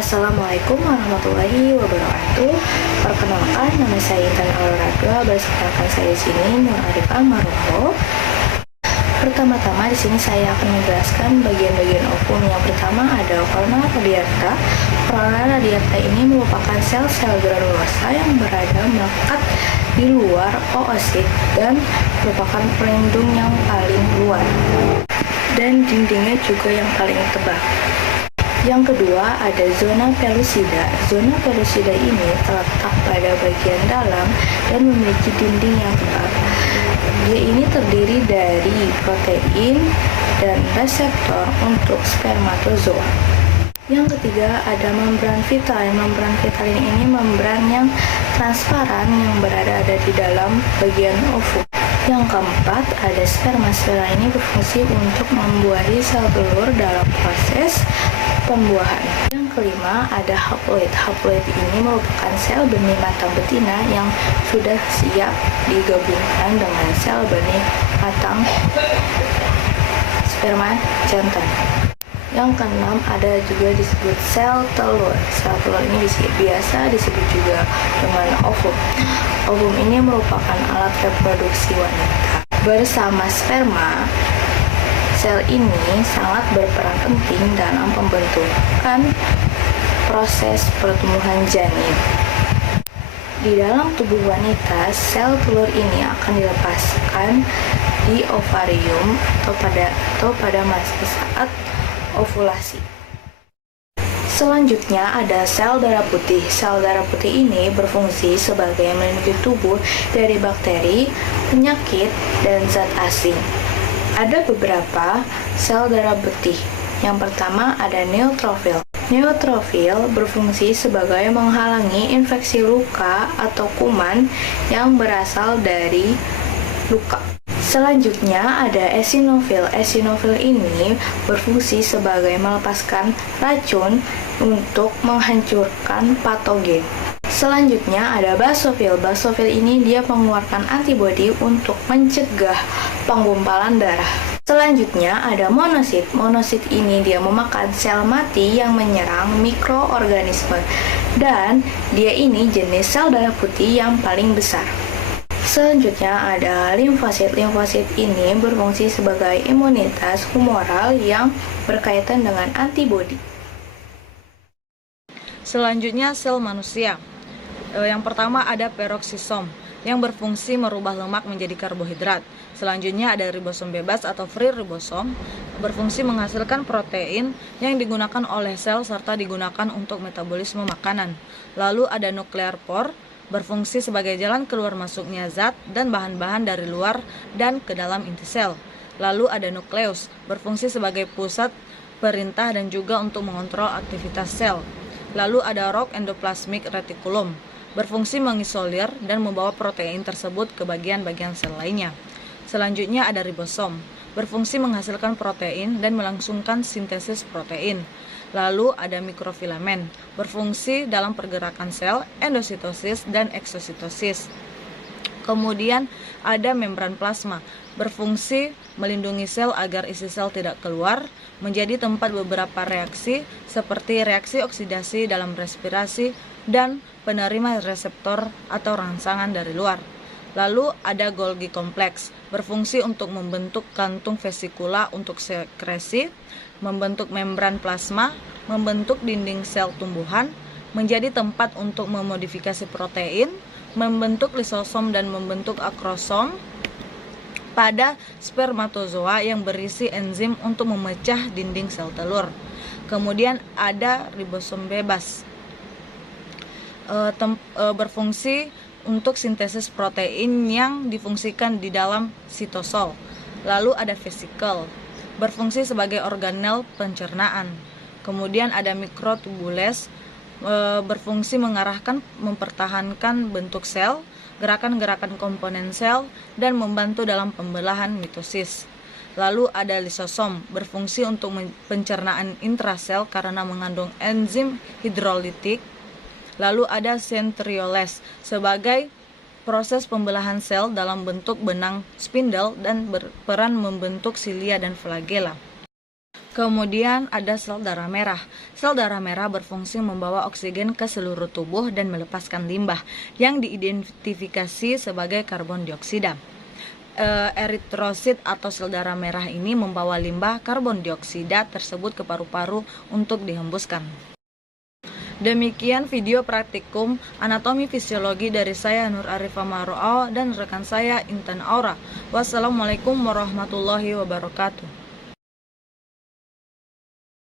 Assalamualaikum warahmatullahi wabarakatuh. Perkenalkan, nama saya Intan Aurora. Bersama saya di sini Nur Arif Almaroho. Pertama-tama di sini saya akan menjelaskan bagian-bagian ovum. Yang pertama ada corona radiata. Corona radiata ini merupakan sel-sel granulosa yang berada melekat di luar oosit dan merupakan pelindung yang paling luar dan dindingnya juga yang paling tebal. Yang kedua ada zona pellucida. Zona pellucida ini terletak pada bagian dalam dan memiliki dinding yang tebal. Dia ini terdiri dari protein dan reseptor untuk spermatozoa. Yang ketiga ada membran vital. Membran vital ini membran yang transparan yang berada di dalam bagian ovum. Yang keempat ada sperma. Sperma ini berfungsi untuk membuahi sel telur dalam proses pembuahan. Yang kelima ada haploid. Haploid ini merupakan sel benih matang betina yang sudah siap digabungkan dengan sel benih matang sperma jantan. Yang keenam ada juga disebut sel telur. Sel telur ini biasa disebut juga dengan ovum. Ovum ini merupakan alat reproduksi wanita. Bersama sperma, sel ini sangat berperan penting dalam pembentukan proses pertumbuhan janin. Di dalam tubuh wanita, sel telur ini akan dilepaskan di ovarium atau pada masa saat ovulasi. Selanjutnya ada sel darah putih. Sel darah putih ini berfungsi sebagai melindungi tubuh dari bakteri, penyakit, dan zat asing. Ada beberapa sel darah putih. Yang pertama ada neutrofil. Neutrofil berfungsi sebagai menghalangi infeksi luka atau kuman yang berasal dari luka. Selanjutnya ada eosinofil. Eosinofil ini berfungsi sebagai melepaskan racun untuk menghancurkan patogen. Selanjutnya ada basofil. Basofil ini dia mengeluarkan antibodi untuk mencegah penggumpalan darah. Selanjutnya ada monosit. Monosit ini dia memakan sel mati yang menyerang mikroorganisme dan dia ini jenis sel darah putih yang paling besar. Selanjutnya ada limfosit. Limfosit ini berfungsi sebagai imunitas humoral yang berkaitan dengan antibodi. Selanjutnya sel manusia. Yang pertama ada peroksisom yang berfungsi merubah lemak menjadi karbohidrat. Selanjutnya ada ribosom bebas atau free ribosom, berfungsi menghasilkan protein yang digunakan oleh sel serta digunakan untuk metabolisme makanan. Lalu ada nuklear por, berfungsi sebagai jalan keluar masuknya zat dan bahan-bahan dari luar dan ke dalam inti sel. Lalu ada nukleus, berfungsi sebagai pusat perintah dan juga untuk mengontrol aktivitas sel. Lalu ada rok endoplasmic reticulum, berfungsi mengisolir dan membawa protein tersebut ke bagian-bagian sel lainnya. Selanjutnya ada ribosom, berfungsi menghasilkan protein dan melangsungkan sintesis protein. Lalu ada mikrofilamen, berfungsi dalam pergerakan sel, endositosis, dan eksositosis. Kemudian ada membran plasma, berfungsi melindungi sel agar isi sel tidak keluar, menjadi tempat beberapa reaksi seperti reaksi oksidasi dalam respirasi dan penerima reseptor atau rangsangan dari luar. Lalu ada Golgi kompleks, berfungsi untuk membentuk kantung vesikula untuk sekresi, membentuk membran plasma, membentuk dinding sel tumbuhan, menjadi tempat untuk memodifikasi protein, membentuk lisosom dan membentuk akrosom pada spermatozoa yang berisi enzim untuk memecah dinding sel telur. Kemudian ada ribosom bebas, berfungsi untuk sintesis protein yang difungsikan di dalam sitosol. Lalu ada vesikel, berfungsi sebagai organel pencernaan. Kemudian ada mikrotubules, berfungsi mengarahkan, mempertahankan bentuk sel, gerakan-gerakan komponen sel, dan membantu dalam pembelahan mitosis. Lalu ada lisosom, berfungsi untuk pencernaan intrasel karena mengandung enzim hidrolitik. Lalu ada centrioles sebagai proses pembelahan sel dalam bentuk benang spindle dan berperan membentuk silia dan flagella. Kemudian ada sel darah merah. Sel darah merah berfungsi membawa oksigen ke seluruh tubuh dan melepaskan limbah yang diidentifikasi sebagai karbon dioksida. Eritrosit atau sel darah merah ini membawa limbah karbon dioksida tersebut ke paru-paru untuk dihembuskan. Demikian video praktikum anatomi fisiologi dari saya Nur Arifah Maro'o dan rekan saya Intan Aura. Wassalamualaikum warahmatullahi wabarakatuh.